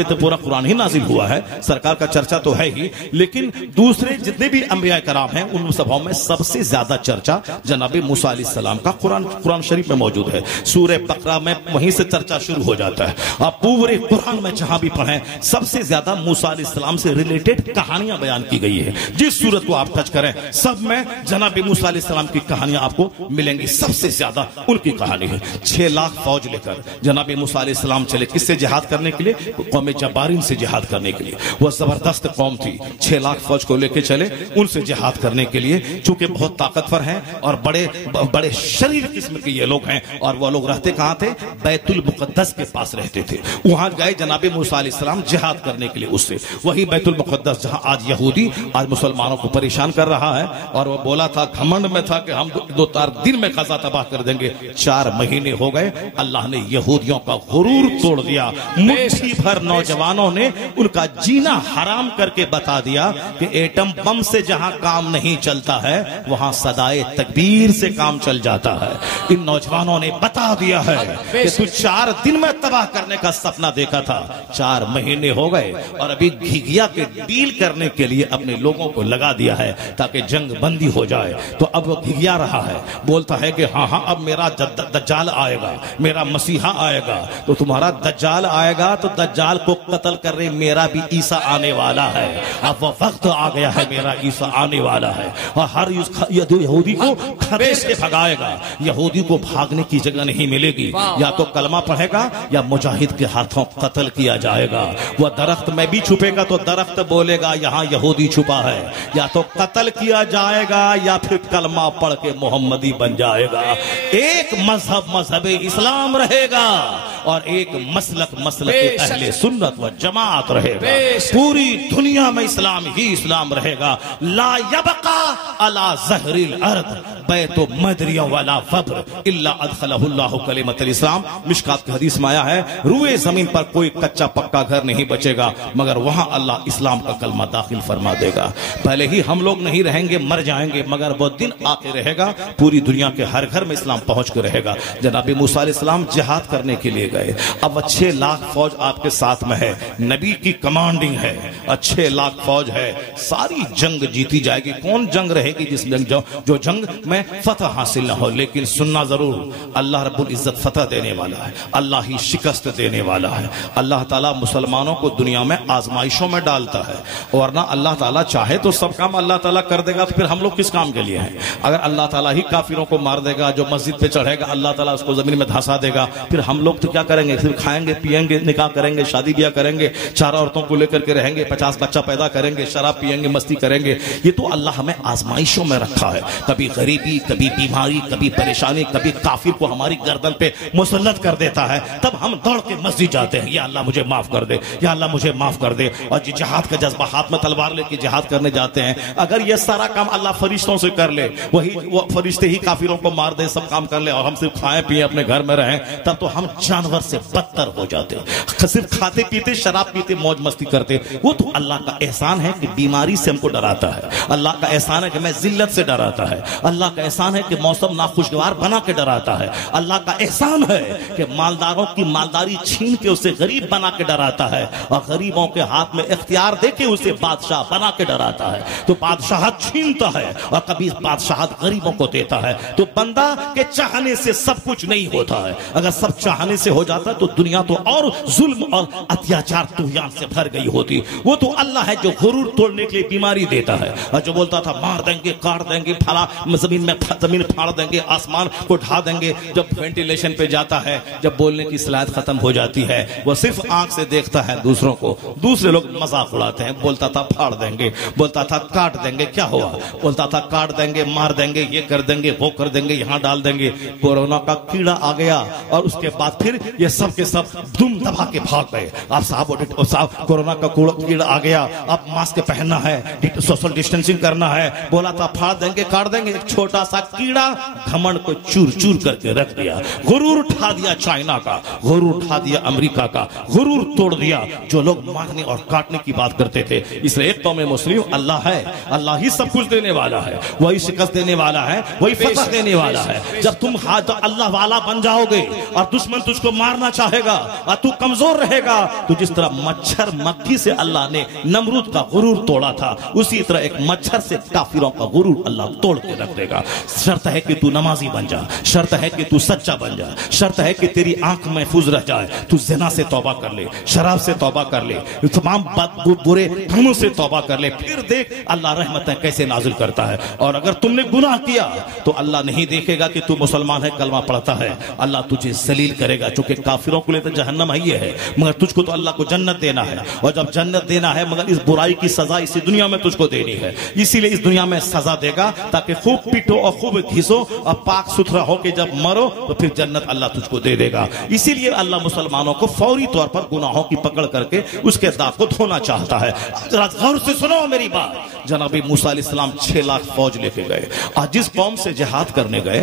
पे तो पूरा कुरान ही नाजिल हुआ है, सरकार का चर्चा तो है ही, लेकिन दूसरे जितने भी अंबिया कराम हैं उन सभाओं में सबसे ज्यादा चर्चा जनाब मूसा अलैहिस्सलाम का कुरान शरीफ में मौजूद है। सूरह बकरा में वहीं से चर्चा शुरू हो जाता है। आप पूरे कुरान में जहां भी पढ़ें सबसे ज्यादा मूसा अलैहिस्सलाम से रिलेटेड कहानियां बयान की गई है। जिस सूरत को आप टच करें सब में जनाब मूसा अलैहिस्सलाम की कहानियां आपको मिलेंगी। सबसे ज्यादा उनकी कहानी है। 6 लाख फौज लेकर जनाब मूसा अलैहिस्सलाम चले, किससे जिहाद करने के लिए? कौम जब्बारीन से जिहाद करने के लिए। वह जबरदस्त कौम थी, 6 लाख फौज को लेकर चले उनसे जिहाद करने के लिए, चूंकि बहुत ताकतवर हैं और बड़े शरीर किस्म के ये लोग हैं। और वो लोग रहते कहां थे? बैतुल मुकद्दस के पास रहते थे। वहां गए जनाब मूसा अलैहिस्सलाम जिहाद करने के लिए उससे। वही बैतुल मुकद्दस जहां आज यहूदी आज मुसलमानों को परेशान कर रहा है। और वो बोला था, घमंड में था कि हम 2-4 दिन में कज़ा तबाह कर देंगे। 4 महीने हो गए, अल्लाह ने यहूदियों का गुरूर तोड़ दिया। मुट्ठी भर नौजवानों ने उनका जीना हराम करके बता दिया कि एटम बम से जहां काम नहीं चलता है वहां सदाए तकबीर से काम चल जाता है। इन नौजवानों ने बता दिया है कि तू 4 दिन में तबाह करने का सपना देखा था, 4 महीने हो गए और अभी घिघिया के डील करने के लिए अपने लोगों को लगा दिया है ताकि जंग बंदी हो जाए। तो अब वो घिघिया रहा है, बोलता है कि हाँ हाँ अब मेरा दज्जाल आएगा, मेरा मसीहा आएगा। तो तुम्हारा दज्जाल आएगा तो दज्जाल को कत्ल कर रहे मेरा भी ईसा आने वाला है। अब वो वक्त आ गया है, मेरा ईसा आने वाला है। और हर यहूदी को खदेश के भगाएगा। यहूदी को भागने की जगह नहीं मिलेगी, या तो कलमा पढ़ेगा या मुजाहिद के हाथों कत्ल किया जाएगा। वह दरख्त में भी छुपेगा तो दरख्त बोलेगा यहाँ यहूदी छुपा है। या तो कत्ल किया जाएगा या फिर कलमा पढ़ के मोहम्मदी बन जाएगा। एक मजहब इस्लाम रहेगा और एक मसलक अहले सुन्नत व जमात रहेगा। पूरी दुनिया में इस्लाम ही इस्लाम रहेगा। ला यबका अला ज़हरिल अर्द बैतु मदरिया वाला फब्र इल्ला अदखलहुल्लाहु कलिमतल इस्लाम। मिशकात की हदीस में आया है, रूए जमीन पर कोई कच्चा पक्का घर नहीं बचेगा मगर वहां अल्लाह इस्लाम का कलमा दाखिल फरमा देगा। भले ही हम लोग नहीं रहेंगे, मर जाएंगे, मगर वो दिन आके रहेगा, पूरी दुनिया के हर घर में इस्लाम पहुंच के रहेगा। जनाब मूसा अलैहिस्सलाम जिहाद करने के लिए गए। अब 6 लाख फौज आपके साथ में है, नबी की कमांडिंग है, 6 लाख फौज है, सारी जंग जीती जाएगी। कौन जंग रहेगी? जिस जो जंग में फतह हासिल न हो। लेकिन सुनना जरूर, अल्लाह रब्बुल इज्जत फतह देने वाला है, अल्लाह ही शिकस्त देने वाला है। अल्लाह ताला मुसलमानों को दुनिया में आजमाइशों में डालता है, वरना अल्लाह ताला चाहे तो सब काम अल्लाह ताला कर देगा। तो फिर हम लोग किस काम के लिए हैं? अगर अल्लाह ताला ही काफिरों को मार देगा, जो मस्जिद पे चढ़ेगा अल्लाह ताला उसको जमीन में धंसा देगा, फिर हम लोग तो क्या करेंगे? सिर्फ खाएंगे पिएंगे, निकाह करेंगे, शादी ब्याह करेंगे, 4 औरतों को लेकर के रहेंगे, 50 बच्चा पैदा करेंगे, शराब पिएंगे, मस्ती करेंगे। ये तो अल्लाह हमें आजमाइशों में रखा है। कभी गरीबी, कभी बीमारी, कभी परेशानी, कभी काफिर को हमारी गर्दन पे मुसल्लत कर देता है, तब हम दौड़ के मस्जिद जाते हैं, या अल्लाह मुझे माफ कर दे, या अल्लाह मुझे माफ कर दे। और जिहाद का जज्बा, हाथ में तलवार लेके जिहाद करने जाते हैं। अगर ये सारा काम अल्लाह फरिश्तों से कर ले, वो फरिश्ते ही काफिरों को मार दे, सब काम कर ले और हम सिर्फ खाएं पिए अपने घर में रहें, तब तो हम जानवर से बदतर हो जाते। सिर्फ खाते पीते, शराब पीते, मौज मस्ती करते। वो तो अल्लाह का एहसान है कि बीमारी से हमको डराता है, अल्लाह का एहसान है कि मैं जिल्लत से डराता है, अल्लाह का एहसान है कि मौसम नाखुशगवार बना के डराता है, अल्लाह का एहसान है कि मालदारों की मालदारी छीन के उसे गरीब बना के डराता है, और गरीबों के हाथ में इख्तियार देके उसे बादशाह बना के डराता है। तो बादशाहत छीनता है और कभी बादशाहत गरीबों को देता है। तो बंदा के चाहने से सब कुछ नहीं होता है। अगर सब चाहने से हो जाता तो दुनिया तो और जुल्म और अत्याचार तुग़यान से भर गई होती। वो तो अल्लाह है जो गुरूर तोड़ने के लिए बीमारी देता है, और जो बोलता था मार देंगे, काट देंगे, फला जमीन फाड़ देंगे, आसमान को ढा देंगे, जब वेंटिलेशन पे जाता है, जब बोलने की सलाहियत खत्म हो जाती है, वो सिर्फ आंख से देखता है दूसरों को। दूसरे लोग मजाक उड़ाते हैं, बोलता था फाड़ देंगे, बोलता था काट देंगे, क्या हुआ? बोलता था काट देंगे, मार देंगे, ये कर देंगे, वो कर देंगे, यहाँ डाल देंगे। कोरोना का कीड़ा आ गया और उसके बाद फिर ये सब के सब दुम दबा के भाग गए। आप साहब कोरोना का कीड़ा आ गया, अब मास्क पहनना है, सोशल डिस्टेंसिंग करना है, बोला था फाड़ देंगे, काट देंगे। एक छोटा सा कीड़ा घमंड को चूर चूर करके रख दिया। गुरूर उठा दिया चाइना का, गुरूर उठा दिया अमेरिका का, गुरूर तोड़ दिया जो लोग मारने और काटने की बात करते थे। इसलिए एक कौम मुस्लिम अल्लाह है, अल्लाह ही सब कुछ देने वाला है, वही शिकस्त देने वाला है, वही फतह देने वाला है। जब तुम अल्लाह वाला बन जाओगे और दुश्मन तुझको मारना चाहेगा और तू कमजोर रहेगा, तो जिस तरह मच्छर मक्खी से अल्लाह ने नमरूद का गुरूर तोड़ा था, उसी तरह एक मच्छर से काफिरों का गुरूर अल्लाह तोड़ के रख देगा। शर्त है कि तू नमाजी बन जा, शर्त है कि तू सच्चा बन जा, शर्त है कि तेरी आंख महफूज रह जाए, तू ज़िना से तौबा कर ले, शराब से तौबा कर ले, तमाम बुरे कामों से तौबा कर ले, फिर देख अल्लाह रहमतें कैसे नाजिल करता है। और अगर तुमने गुनाह किया तो अल्लाह नहीं देखेगा कि तू मुसलमान है, कलमा पढ़ता है, अल्लाह तुझे जलील करेगा। चूंकि काफिरों के लिए तो जहन्नम ही है, मगर तुझको तो अल्लाह को जन्नत देना है। और जब जन्नत देना है, मगर इस बुराई की सजा इसी दुनिया में तुझको देनी है, इसीलिए इस दुनिया में सजा देगा ताकि खूब पीटो और खूब घिसो और पाक सुथरा हो के जब मरो तो फिर जन्नत अल्लाह तुझको दे देगा। इसीलिए अल्लाह मुसलमानों को फौरी तौर पर गुनाहों की पकड़ करके उसके दाग को धोना चाहता है। जरा गौर से सुनो मेरी बात। जनाबी मूसा अलैहिस्सलाम 6 लाख फौज लेके गए, आज जिस कौम से जिहाद करने गए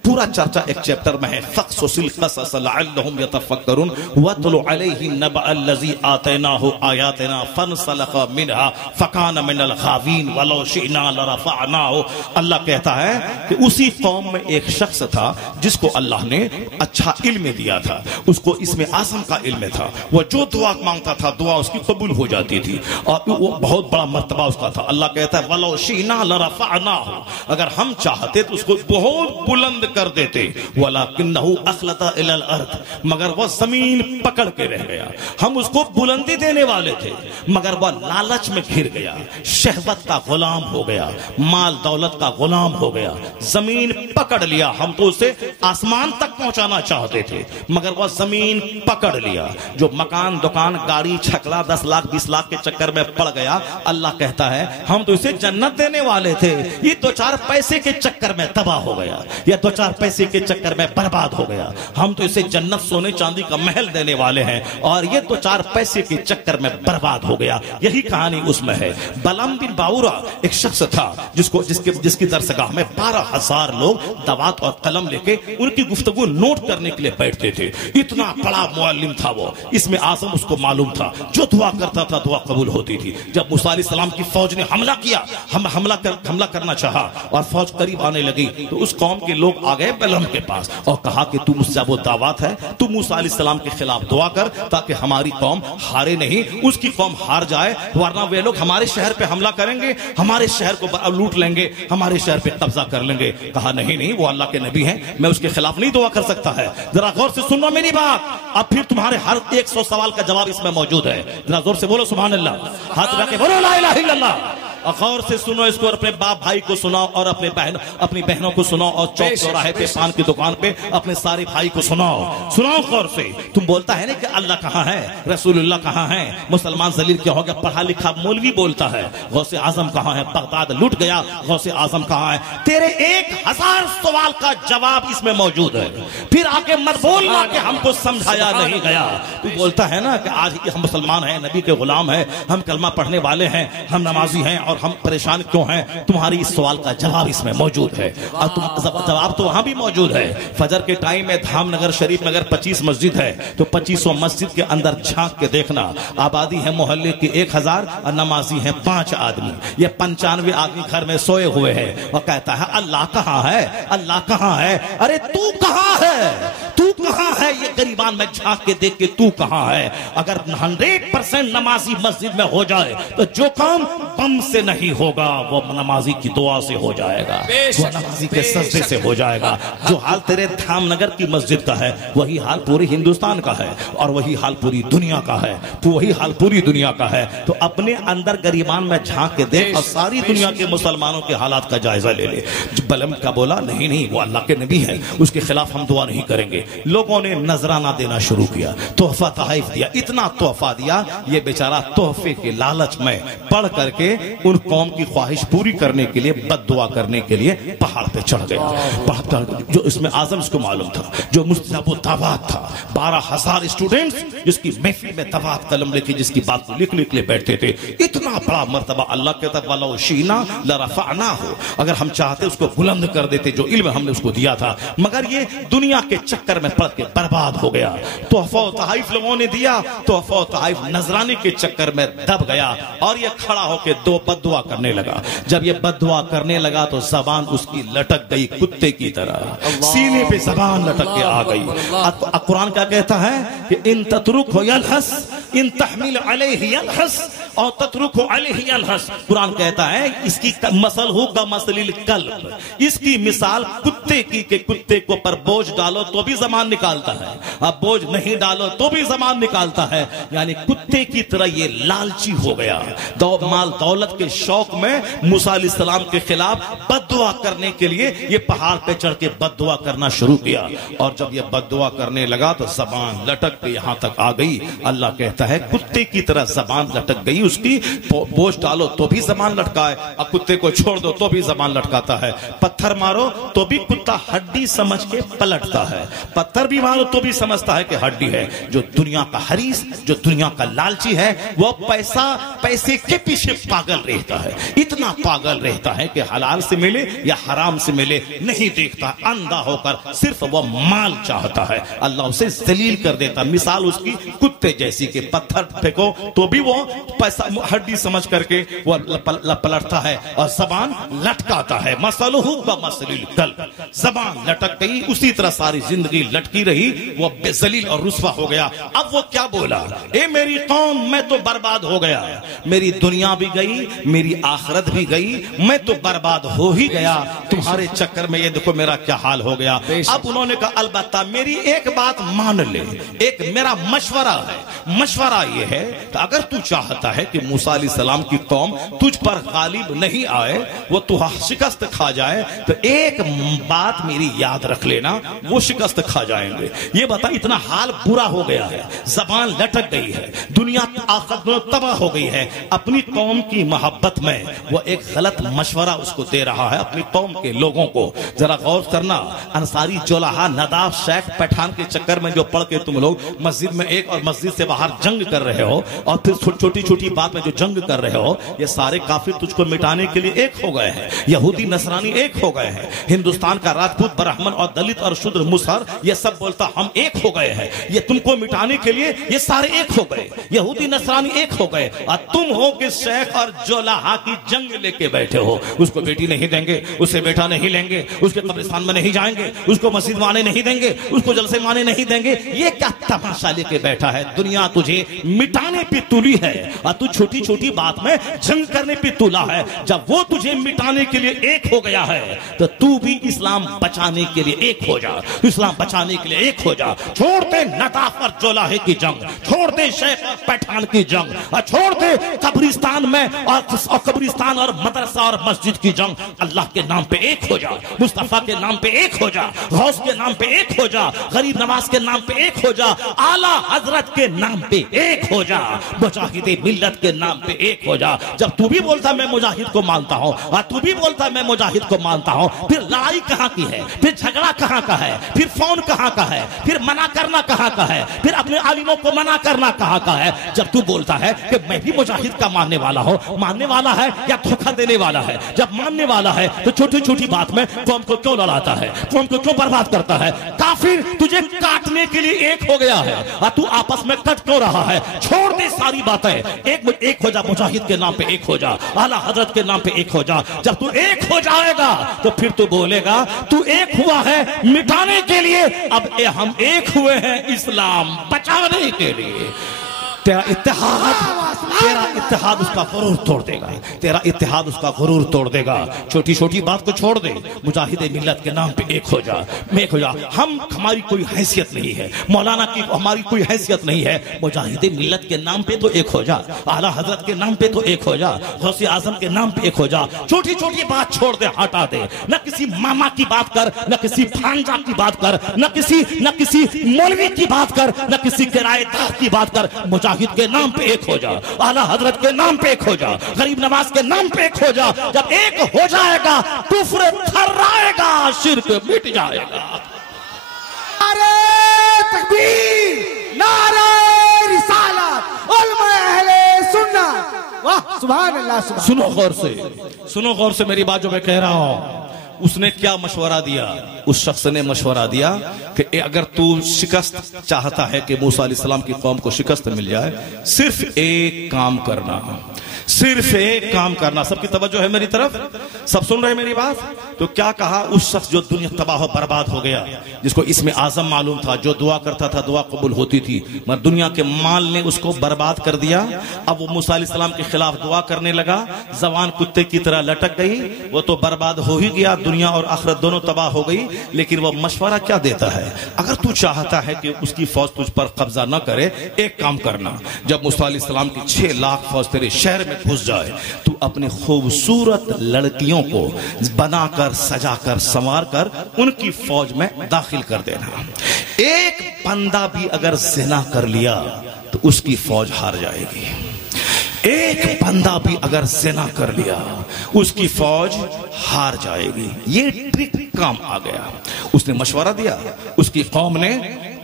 पूरा चर्चा एक चैप्टर में है। फक़्सुसिल क़सस लअल्लहुम यतफ़क्करून वतलु अलैहिम नबअल्लज़ी आतैनाहु आयातिना फनसलख़ मिनहा फ़कान मिनल गावीन वलौ शिअना लरफ़अनाहु। अल्लाह कहता है कि उसी कौम में एक शख्स था जिसको अल्लाह ने अच्छा इल्म दिया था, उसको इसमें आज़म का इल्म था। वो जो दुआ मांगता था दुआ उसकी कबूल हो जाती थी और वो बहुत बड़ा मर्तबा उसका था। अल्लाह कहता है वलौ शिअना लरफ़अनाहु, अगर हम चाहते तो उसको बहुत बुलंद कर देते, वलाकिन्नहु अख़लदा इलल अर्द, मगर वह जमीन पकड़ के रह गया। हम उसको बुलंदी देने वाले थे मगर वह लालच में घिर गया, शहवत का गुलाम हो गया, माल दौलत का गुलाम हो गया, जमीन पकड़ लिया। हम तो उसे आसमान तक पहुंचाना चाहते थे मगर वह जमीन पकड़ लिया। जो मकान दुकान गाड़ी छकला 10 लाख 20 लाख के चक्कर में पड़ गया, अल्लाह कहता है हम तो इसे जन्नत देने वाले थे, ये 2-4 पैसे के चक्कर में तबाह हो गया, या 2-4 पैसे के चक्कर में बर्बाद हो गया। हम तो इसे जन्नत सोने चांदी का महल देने वाले हैं और ये 2-4 पैसे के चक्कर में बर्बाद हो गया। यही कहानी उसमें है। बलम बिन बाउरा एक शख्स था जिसकी दरसगाह में 12,000 लोग दवात और कलम लेके उनकी गुफ्तगू नोट करने के लिए बैठते थे। इतना बड़ा मुअल्लिम था वो, इसमें आज़म उसको मालूम था, जो दुआ करता था दुआ कबूल होती थी। जब मूसा अलैहिस्सलाम की फौज ने हमला किया, हमला करना चाहा और फौज करीब आने लगी तो उस कौम के लोग आ गए बलम के पास और कहा कि तू मुझसे वो दावत है, तू मूसा अलैहिस्सलाम के खिलाफ दुआ कर ताकि हमारी कौम हारे नहीं, उसकी कौम हार जाए, वरना वे लोग हमारे शहर पे हमला करेंगे, हमारे शहर को लूट लेंगे, हमारे शहर पे कब्जा कर लेंगे। कहा नहीं, वो अल्लाह के नबी हैं, मैं उसके खिलाफ नहीं दुआ कर सकता है। जरा गौर से सुनो मेरी बात, अब फिर तुम्हारे हर 100 सवाल का जवाब इसमें मौजूद है। जरा जोर से बोलो सुभान अल्लाह, हाथ रख के बोलो ला इलाहा इल्लल्लाह। गौर से सुनो इसको, अपने बाप भाई को सुनाओ और अपनी बहनों को सुनाओ और चौक चौराहे पे पान की दुकान पे अपने सारे भाई को सुनाओ गौर से। तुम बोलता है ना कि अल्लाह कहाँ है, रसूलुल्लाह कहाँ है, मुसलमान जलील क्या हो गया, पढ़ा लिखा मौलवी बोलता है गौसे आजम कहाँ है, बगदाद लूट गया, गौसे आजम कहाँ है। तेरे 1000 सवाल का जवाब इसमें मौजूद है। फिर आके मत बोलना कि हमको समझाया नहीं गया। तू बोलता है ना कि आज हम मुसलमान हैं, नबी के गुलाम हैं, हम कलमा पढ़ने वाले हैं, हम नमाजी हैं और हम परेशान क्यों हैं। तुम्हारी इस सवाल का जवाब इसमें मौजूद है और जवाब तो वहां भी मौजूद है। फजर के टाइम में धामनगर शरीफ में अगर 25 मस्जिद है तो 25 मस्जिद के अंदर झांक के देखना, आबादी है मोहल्ले की 1000 और नमाजी है 5 आदमी, ये 95 आदमी घर में सोए हुए हैं और कहता है अल्लाह कहाँ है, अल्लाह कहाँ है। अरे तू कहाँ है, तू कहाँ है, ये गरीबान में झांक के देख के तू कहाँ है। अगर 100% नमाजी मस्जिद में हो जाए तो जो काम बम से नहीं होगा वो नमाजी की दुआ से हो जाएगा, वो नमाजी के सजदे से हो जाएगा। जो हाल तेरे धामनगर की मस्जिद का है वही हाल पूरे हिंदुस्तान का है और वही हाल पूरी दुनिया का है, तो वही हाल पूरी दुनिया का है। तो अपने अंदर गरीबान में झांक के देख और सारी दुनिया के मुसलमानों के हालात का जायजा ले ले। बलम का बोला नहीं, वो अल्लाह के नबी है, उसके खिलाफ हम दुआ नहीं करेंगे। लोगों ने नजराना देना शुरू किया, तोहफा तहफ़ दिया, इतना तोहफा दिया ये बेचारा तोहफे के लालच में पढ़ करके उन कौम की ख्वाहिश पूरी करने के लिए बद्दुआ करने के लिए पहाड़ पे चढ़ गया। जो इसमें आजम इसको मालूम था, जो मुस्तजाबो दावत था, 12,000 स्टूडेंट्स जिसकी महफिल में दावत कलम लेके जिसकी बात को लिख ले बैठते थे। इतना बड़ा मर्तबा अल्लाह कहता वलौ शिअना लरफ़अनाहु, अगर हम चाहते उसको बुलंद कर देते जो इल्म हमने उसको दिया था, मगर ये दुनिया के चक्कर में पड़ के बर्बाद हो गया। तोहफा तहफ़ लोगों ने दिया, तोहफा तहफ़ नजराने के चक्कर में दब गया और ये खड़ा होकर दो बद्दुआ करने लगा। जब ये बद्दुआ करने लगा तो जबान उसकी लटक गई कुत्ते की तरह, सीने पे जबान लटक के आ गई। कुरान क्या कहता है कि इन तत्रुक हो यलहस, इन तहमिल अलैहि यलहस और तत्रुकु अलैहि यलहस। कुरान कहता है इसकी मसलहु का मसलिल कल्ब, इसकी मिसाल कुत्ते की के कुत्ते को पर बोझ डालो तो भी ज़बान निकालता है, अब बोझ नहीं डालो तो भी ज़बान निकालता है। यानी कुत्ते की तरह ये लालची हो गया, माल दौलत के शौक में मूसा अलैहिस्सलाम के खिलाफ बद्दुआ करने के लिए ये पहाड़ पे चढ़ के बद्दुआ करना शुरू किया। और जब ये बद्दुआ करने लगा तो जबान लटक के यहां तक आ गई। अल्लाह कहता है कुत्ते की तरह जबान लटक गई उसकी, बोझ डालो तो भी जबान लटकाए, अब कुत्ते को छोड़ दो तो भी जबान लटकाता है, पत्थर मारो तो भी कुत्ता हड्डी समझ के पलटता है, पत्थर भी मारो तो भी समझता है कि हड्डी है। जो दुनिया का हरीस, जो दुनिया का लालची है, वो पैसे के पीछे पागल रहता है, इतना पागल रहता है कि हलाल से मिले या हराम से मिले नहीं देखता, अंधा होकर सिर्फ वो माल चाहता है। अल्लाह उसे जलील कर देता। मिसाल उसकी कुत्ते जैसी के पत्थर फेंको तो भी वो पैसा हड्डी समझ करके वो पलटता है और जबान लटकाता है। मसलहु व मसलिल कल्ब, जबान लटक गई, उसी तरह सारी जिंदगी लटकी रही, वो बेजलील और रुस्वा हो गया। अब वो क्या बोला, ए मेरी कौम मैं तो बर्बाद हो गया, मेरी दुनिया भी गई, मेरी आखिरत भी गई, मैं तो बर्बाद हो ही गया तुम्हारे चक्कर में, ये देखो मेरा क्या हाल हो गया। अब उन्होंने कहा अलबत्ता मेरी एक बात मान ले, एक मेरा मशवरा है, मशवरा ये है कि अगर तू चाहता है कि मूसा अलैहिस्सलाम की कौम तुझ पर गालिब नहीं आए, वो तू शिकस्त खा जाए, तो एक बात मेरी याद रख लेना, वो शिकस्त खा जाएंगे। ये बता इतना हाल बुरा हो गया है, जबान लटक गई है, दुनिया आखिरत तबाह हो गई है। अपनी कौम की मोहब्बत में वो एक गलत मशवरा उसको दे रहा है अपनी कौम के लोगों को। जरा गौर करना, अंसारी जोलाहा नदाब शेख पठान के चक्कर में जो पढ़ के तुम लोग मस्जिद में एक और मस्जिद से बाहर जंग कर रहे हो और फिर छोटी छोटी बात में जो जंग कर रहे हो, ये सारे काफिर तुझको मिटाने के लिए एक हो गए हैं, यहूदी नसरानी एक हो गए हैं, हिंदुस्तान का राजपूत ब्राह्मण और दलित और शूद्र मुसहर ये सब बोलता हम एक हो गए हैं, ये तुमको मिटाने के लिए ये सारे एक हो गए, यहूदी नसरानी एक हो गए, और तुम हो कि शेख और जोलाहा की जंग लेके बैठे हो। उसको बेटी नहीं देंगे, उसे बेटा नहीं लेंगे, उसके कब्रिस्तान में नहीं जाएंगे, उसको मस्जिद में आने नहीं देंगे, उसको जलसे में आने नहीं देंगे। ये क्या तमाशा लेके बैठा है? दुनिया तुझे मिटाने पे तुली है और तू छोटी छोटी बात में जंग करने पे तुला है। जब वो तुझे मिटाने के लिए एक हो गया है तो तू भी इस्लाम बचाने के लिए एक हो जा, इस्लाम बचाने के लिए एक हो जा। छोड़ दे नदाफ और जोलाहे की जंग, छोड़ दे शेख और पठान की जंग, और छोड़ दे कब्रिस्तान में और कब्रिस्तान और मदरसा और मस्जिद की जंग। अल्लाह के नाम पे एक हो जा, मुस्तफा के नाम पे एक हो जा, गौस के नाम पे एक हो जा, गरीब नवाज के नाम पे एक हो जा, आला हजरत के नाम पे एक हो जा, मुजाहिदे मिल्लत के नाम पे एक हो जा। जब तू भी बोलता मैं मुजाहिद को मानता हूँ और तू भी बोलता मैं मुजाहिद को मानता हूँ, फिर लड़ाई कहाँ की है, फिर झगड़ा कहाँ का है, फिर फोन कहाँ का है, फिर मना करना कहाँ का है, फिर अपने आलिमों को मना करना कहाँ का है? जब तू बोलता है कि मैं भी मुजाहिद का मानने वाला हूँ, मानने वाला है या धोखा देने वाला है? जब मानने वाला है तो छोटी छोटी बात में कौम को क्यों लड़ाता है, कौम को क्यों बर्बाद करता है? काफिर तुझे काटने के लिए एक हो गया है और तू आपस में कट क्यों रहा है? छोड़ दे सारी बातें, एक हो जा, मुजाहिद के नाम पे एक हो जा, आला हजरत के नाम पे एक हो जा। जब तू एक हो जाएगा तो फिर तू बोलेगा तू एक हुआ है मिटाने के लिए, अब हम एक हुए हैं इस्लाम बचाने के लिए। तेरा इत्तेहाद उसका गुरूर तोड़ देगा, तेरा इत्तेहाद उसका गुरूर तोड़ देगा। छोटी छोटी बात को छोड़ दे, मुजाहिदे मिल्लत के नाम पे एक हो जा, एक हो जा। हमारी कोई हैसियत नहीं है, मौलाना की हमारी कोई हैसियत नहीं है, मुजाहिदे मिल्लत के नाम पे तो एक हो जा, आला हजरत के नाम पे तो एक हो जा, गौसे आजम के नाम पे एक हो जा। छोटी छोटी बात छोड़ दे, हटा दे, न किसी मामा की बात कर, न किसी भांजा की बात कर, न किसी मौलवी की बात कर, न किसी किराएदार की बात कर। मुजाहिद के नाम पे एक हो जा, आला हजरत के नाम पे एक हो जा, गरीब नवाज के नाम पे एक हो जा। जब एक हो जाएगा कुफ्र थर्राएगा, शिर्क मिट जाएगा। नारे तकबीर, नारे रिसालत, उलमा अहले सुन्नत, वाह सुभान अल्लाह। सुनो गौर से, सुनो गौर से मेरी बात जो मैं कह रहा हूं। उसने क्या मशवरा दिया? उस शख्स ने मशवरा दिया कि अगर तू शिकस्त चाहता है कि मूसा अलैहिस्सलाम की कौम को शिकस्त मिल जाए, सिर्फ एक काम करना, सिर्फ एक काम करना। सबकी तवज्जो है मेरी तरफ, सब सुन रहे मेरी बात? तो क्या कहा उस शख्स जो दुनिया तबाह बर्बाद हो गया, जिसको इसमें आजम मालूम था, जो दुआ करता था दुआ कबूल होती थी, मगर दुनिया के माल ने उसको बर्बाद कर दिया। अब वो मूसा अलैहिस्सलाम के खिलाफ दुआ करने लगा, जबान कुत्ते की तरह लटक गई, वो तो बर्बाद हो ही गया, दुनिया और आखिरत दोनों तबाह हो गई। लेकिन वो मशवरा क्या देता है, अगर तू चाहता है कि उसकी फौज तुझ पर कब्जा न करे, एक काम करना, जब मूसा अलैहिस्सलाम की 6 लाख फौज तेरे शहर में घुस जाए, तू अपने खूबसूरत लड़कियों को बनाकर सजाकर संवार कर उनकी फौज में दाखिल कर देना। एक बंदा भी अगर जिना कर लिया तो उसकी फौज हार जाएगी। एक बंदा भी अगर जिना कर लिया उसकी फौज हार जाएगी। ये ट्रिक काम आ गया। उसने मशवरा दिया, उसकी कौम ने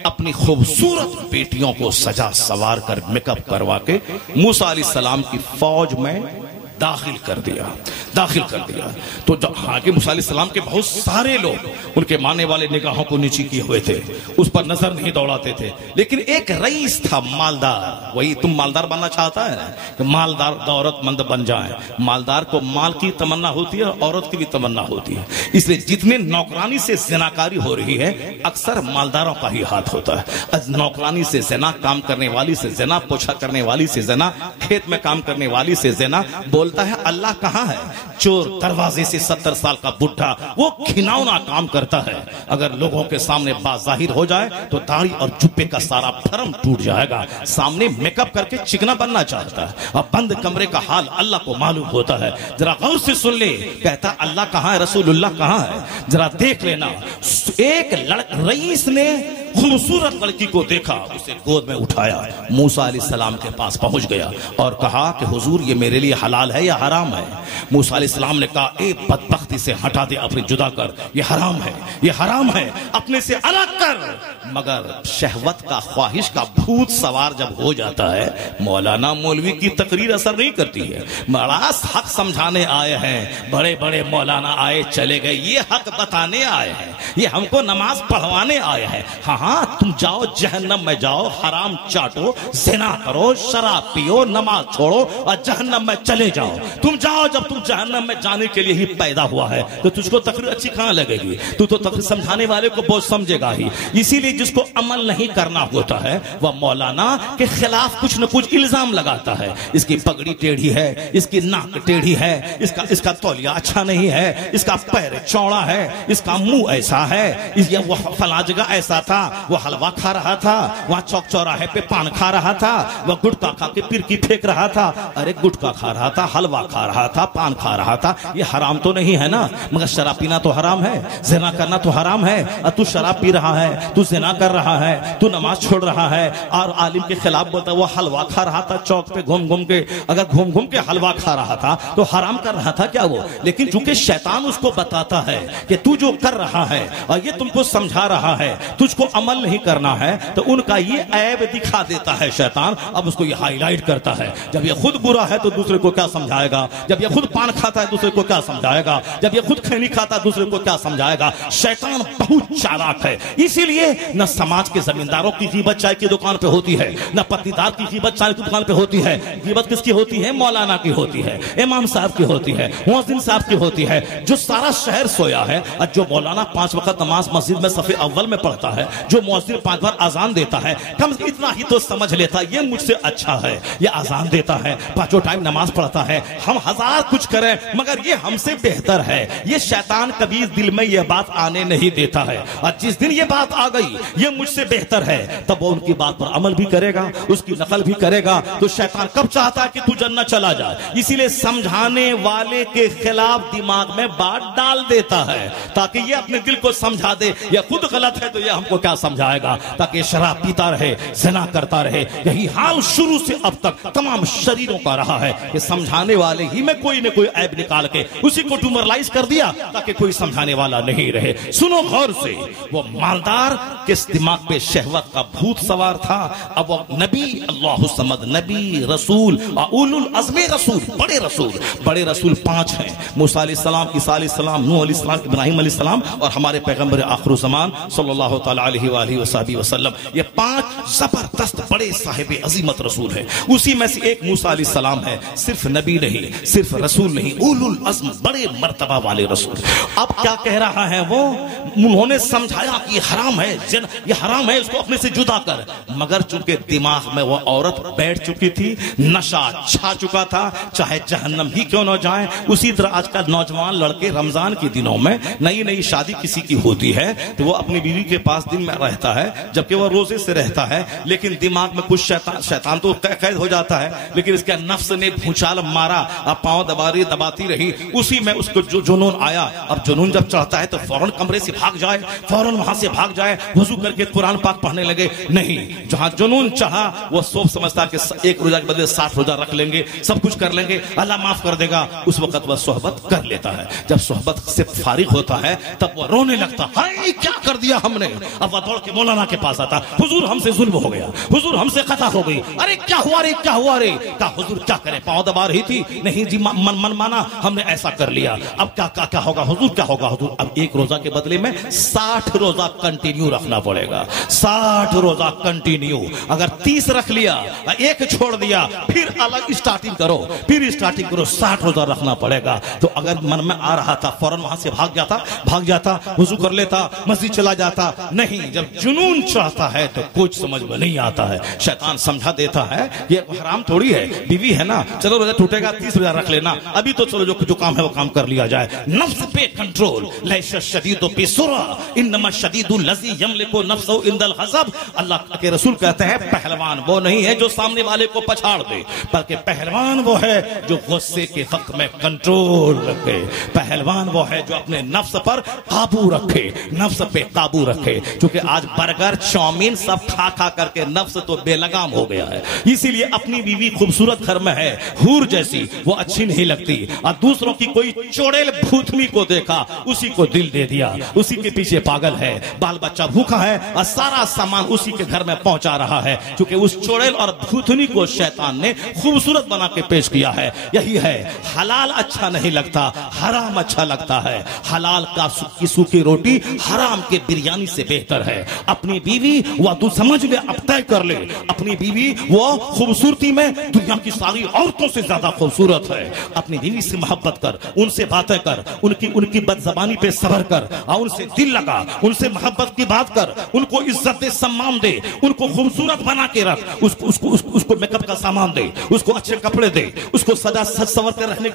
अपनी खूबसूरत बेटियों को सजा सवार कर मेकअप करवा के मूसा अलैहिस्सलाम की फौज में दाखिल कर दिया। तो जब हालांकि मूसा अलैहिस्सलाम के बहुत सारे लोग उनके मानने वाले निगाहों को नीची किए हुए थे, उस पर नजर नहीं दौड़ाते थे, लेकिन एक रईस था मालदार। वही तुम मालदार बनना चाहता है ना, कि मालदार दौलतमंद बन जाए। मालदार को माल की तमन्ना होती है, औरत की भी तमन्ना होती है। इसलिए जितने नौकरानी से ज़िनाकारी हो रही है, अक्सर मालदारों का ही हाथ होता है। नौकरानी से ज़िना, काम करने वाली से ज़िना, पोछा करने वाली से ज़िना, खेत में काम करने वाली से ज़िना। बोलता है अल्लाह कहाँ है? चोर दरवाजे से 70 साल का बुढ़ा, वो घिनौना काम करता है। अगर लोगों के सामने बाज़ाहिर हो जाए तो दाढ़ी और जुब्बे का सारा भरम टूट जाएगा। सामने मेकअप करके चिकना बनना चाहता है, और बंद कमरे का हाल अल्लाह को मालूम होता है। जरा गौर से सुन ले, कहता अल्लाह कहाँ है, रसूलुल्लाह कहाँ है, जरा देख लेना। एक रईस ने खूबसूरत लड़की को देखा, उसे गोद में उठाया, मूसा अलैहिस्सलाम के पास पहुंच गया और कहा कि हुजूर ये मेरे लिए हलाल है या हराम है? मूसा अलैहिस्सलाम ने कहा ए बदबख्ती से हटा दे, अपने जुदा कर, ये हराम है, ये हराम है, अपने से अलग कर। मगर शहवत का, ख्वाहिश का भूत सवार जब हो जाता है, मौलाना मौलवी की तकरीर असर नहीं करती है। बड़ा हक समझाने आए हैं, बड़े बड़े मौलाना आए चले गए, ये हक बताने आए हैं, ये हमको नमाज पढ़वाने आए हैं। हाँ, तुम जाओ जहन्नम में जाओ, हराम चाटो, ज़िना करो, शराब पियो, नमाज छोड़ो और जहन्नम में चले जाओ। तुम जाओ, जब तुम जहन्नम में जाने के लिए ही पैदा हुआ है तो तुझको तकरीर अच्छी कहां लगेगी? तू तो तकरीर समझाने वाले को बहुत समझेगा ही। इसीलिए जिसको अमल नहीं करना होता है वह मौलाना के खिलाफ कुछ न कुछ इल्जाम लगाता है। इसकी पगड़ी टेढ़ी है, इसकी नाक टेढ़ी है, इसका तौलिया अच्छा नहीं है, इसका पैर चौड़ा है, इसका मुंह ऐसा है, वो फला जगह ऐसा था, वो हलवा खा रहा था, वहां चौक चौराहे पे पान खा रहा था, वह गुटखा खा के पिरकी फेंक रहा था। अरे गुटखा खा रहा था, हलवा खा रहा था, पान खा रहा था, ये हराम तो नहीं है ना? मगर शराब पीना तो हराम है, ज़िना करना तो हराम है। और तू शराब पी रहा है, तू ज़िना कर रहा है, तू नमाज छोड़ रहा है और आलिम के खिलाफ बोलता है। वो हलवा खा रहा था चौक पे घूम घूम के, अगर घूम घूम के हलवा खा रहा था तो हराम कर रहा था क्या वो? लेकिन चूंकि शैतान उसको बताता है कि तू जो कर रहा है और ये तुमको समझा रहा है, तुझको अमल नहीं करना है, तो उनका ये ऐब दिखा देता है शैतान। अब उसको ये हाईलाइट करता है। जब ये खुद बुरा है तो दूसरे को क्या समझाएगा? जब ये खुद पान खाता है दूसरे को क्या समझाएगा? जब ये खुद खैनी खाता है दूसरे को क्या समझाएगा? शैतान बहुत चालाक है। इसीलिए न समाज के जमींदारों की ग़ीबत चाय की दुकान पे होती है, न पत्नीदार की ग़ीबत चाय की दुकान पे होती है। ग़ीबत किसकी होती है? मौलाना की होती है, इमाम साहब की होती है, मुअज्जिन साहब की होती है। जो सारा शहर सोया है और जो मौलाना 5 वक्त नमाज मस्जिद में सफ़े अव्वल में पढ़ता है, जो मुअज्जिन 5 बार अजान देता है, कम से इतना ही तो समझ लेता ये मुझसे अच्छा है, ये अजान देता है, 5 टाइम नमाज पढ़ता है, हम 1000 कुछ करें मगर ये हमसे बेहतर है। ये शैतान कभी दिल में ये बात आने नहीं देता है। और जिस दिन ये बात आ गई ये मुझसे बेहतर है, तब वो उनकी बात पर अमल भी करेगा, उसकी नकल भी करेगा। तो शैतान कब चाहता है कि तू जन्नत चला जाए, इसीलिए समझाने वाले के खिलाफ दिमाग में बात डाल देता है ताकि ये अपने दिल को समझा दे। ये खुद गलत है तो ये हमको क्या समझाएगा, ताकि शराब पीता रहे, ज़िना करता रहे। यही हाल शुरू से अब तक तमाम शरीरों का रहा है कि समझाने वाले ही में कोई न कोई ऐब निकाल के उसी को ट्यूमरलाइज कर दिया ताकि कोई समझाने वाला नहीं रहे। सुनो गौर से, वो मालदार किस दिमाग पे शहवत का भूत सवार था। अब वो नबी, अल्लाहु समद, नबी, रसूल, उलुल अज़्म रसूल, बड़े रसूल 5 हैं। मूसा अलैहिस्सलाम, ईसा अलैहिस्सलाम, नूह अलैहिस्सलाम, इब्राहीम अलैहिस्सलाम और हमारे पैगंबर आखिर ज़मान सल्लल्लाहु तआला अलैहि अलैहि वसल्लम, ये 5 जबरदस्त बड़े साहिब अजीमत रसूल है। उसी में से एक मूसा अलैहिस्सलाम है, सिर्फ नबी नहीं, सिर्फ रसूल नहीं, उलुल अज़्म बड़े मर्तबा वाले रसूल। अब क्या कह रहा है वो, उन्होंने समझाया कि ये हराम है, ये हराम है, इसको अपने से जुदा कर। मगर चूंकि दिमाग में वो औरत बैठ चुकी थी, नशा छा चुका था, चाहे जहन्नम ही क्यों न जाए। उसी तरह आजकल नौजवान लड़के रमजान के दिनों में नई नई शादी किसी की होती है तो वो अपनी बीवी के पास दिन में रहता है, जबकि वो रोजे से रहता है, लेकिन दिमाग में कुछ शैतान तो कैद हो जाता है, लेकिन इसके नफ्स ने भूचाल मारा, अब पांव दबाती रही, उसी में उसको जो जुनून आया। अब जुनून जब चढ़ता है तो फौरन कमरे से भाग जाए, फौरन वहां से भाग जाए, वजू करके कुरान पाक पढ़ने लगे। नहीं, जहां जुनून चढ़ा वो सोच समझता कि एक रोजा के बदले 60 रोजा रख लेंगे, सब कुछ कर लेंगे, अल्लाह माफ कर देगा। उस वक्त वह सोहबत कर लेता है। जब सोहबत से फारिग होता है तब वह रोने लगता है, क्या कर दिया हमने। अब वह दौड़ के मौलाना के पास आता, हुजूर हमसे जुल्म हो गया, हुजूर हमसे खता हो गई, अरे क्या हुआ रे, क्या हुआ रे। कहा हुजूर क्या करें, पांव दबा रही थी, नहीं जी मन माना, हमने ऐसा कर लिया, अब क्या होगा हुजूर, क्या होगा हुजूर। अब एक रोजा के बदले में 60 रोजा कंटिन्यू रखना पड़ेगा, 60 रोजा कंटिन्यू। अगर 30 रख लिया, एक छोड़ दिया, फिर अलग स्टार्टिंग करो, फिर स्टार्टिंग करो, 60 रोजा रखना पड़ेगा। तो अगर मन में आ रहा था फौरन वहां से भाग जाता, वुजू कर लेता, मस्जिद चला जाता। नहीं, जब जुनून चढ़ता है तो कुछ समझ में नहीं आता है। शैतान समझा देता है ये हराम थोड़ी है, बीवी है ना, चलो रोजा टूटेगा, 30 रोजा रख लेना, अभी तो चलो जो काम है वो काम कर लिया जाए। नफ्स पे कंट्रोल, लैसा शदीदु बिसुरा इन्नमा शदीदुल लज़ी यमलिकु नफ्सहु इंदल हज़ब। अल्लाह के रसूल कहते हैं पहलवान वो नहीं है जो सामने वाले को पछाड़ दे, बल्कि पहलवान वो है जो गुस्से के वक्त में कंट्रोल रखे। पहलवान वो है जो अपने नफ्स पर काबू रखे, नफ्स पे काबू रखे। क्योंकि आज बर्गर चाउमीन सब खा करके नफ्स तो बेलगाम हो गया है। इसीलिए अपनी बीवी खूबसूरत घर में है, हूर जैसी, वो अच्छी नहीं लगती, और दूसरों की कोई चोड़ेल भूतनी को देखा, उसी को दिल दे दिया, उसी के पीछे पागल है, बाल बच्चा भूखा है और सारा सामान उसी के घर में पहुंचा रहा है। क्योंकि उस चोड़ेल और भूतनी को शैतान ने खूबसूरत बना के पेश किया है। यही है, हलाल अच्छा नहीं लगता, हराम अच्छा लगता है। हलाल का सूखी रोटी हराम के बिरयानी से बेहतर है। अपनी बीवी वह तू समझ ले, अब तय कर ले, अपनी बीवी वो खूबसूरती में दुनिया की सारी औरतों से ज्यादा खूबसूरत है। अपनी बीवी से मोहब्बत कर, उनसे बातें कर, उनकी बदजबानी पे सब्र कर, और उनसे दिल लगा, उनसे मोहब्बत की बात कर, उनको इज्जत दे, सम्मान दे, उनको खूबसूरत बना के रख, उसको मेकअप का सामान दे, उसको अच्छे कपड़े दे, उसको सजा सज सवर कर रहने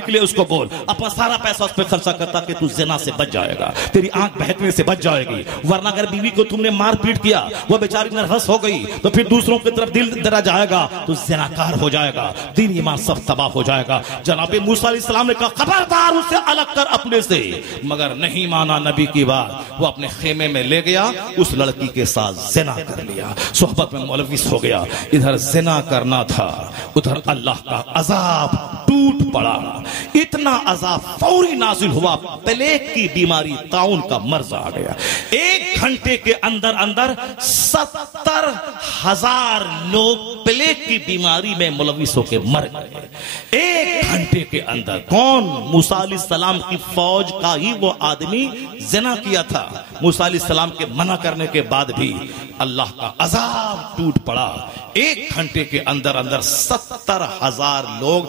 के लिए उसको बोल। अपना सारा पैसा उस पर खर्चा करता कि तू ज़िना से बच जाएगा, तेरी आंख बहकने से बच जाएगी। वरना अगर बीवी को तुमने मार पीट किया, वो बेचारी नर्वस हो गई, तो फिर दूसरों की तरफ दिल दरा जाएगा, तो ज़िनाकार हो जाएगा, दीन ईमान सब तबाह हो जाएगा। जनाब मूसा अलैहिस्सलाम ने कहा खबरदार उसे अलग कर अपने से, मगर नहीं माना नबी की बात। वो अपने खेमे में ले गया, उस लड़की के साथ ज़िना कर लिया, सोहबत में मुलविस हो गया। इधर ज़िना करना था, उधर अल्लाह का अजाब टूट पड़ा। इतना अजाब फौरी नाजिल हुआ, प्लेग की बीमारी, ताउन का मर्ज आ गया। 1 घंटे के अंदर 70,000 लोग प्लेग की बीमारी में मुलविस होकर मर गए। 1 घंटे के अंदर। कौन? मूसा अलैहिस्सलाम की फौज का ही वो आदमी ज़िना किया था। मूसा अलैहिस्सलाम के मना करने के बाद भी अल्लाह का अजाब टूट पड़ा। 1 घंटे के अंदर 70,000 लोग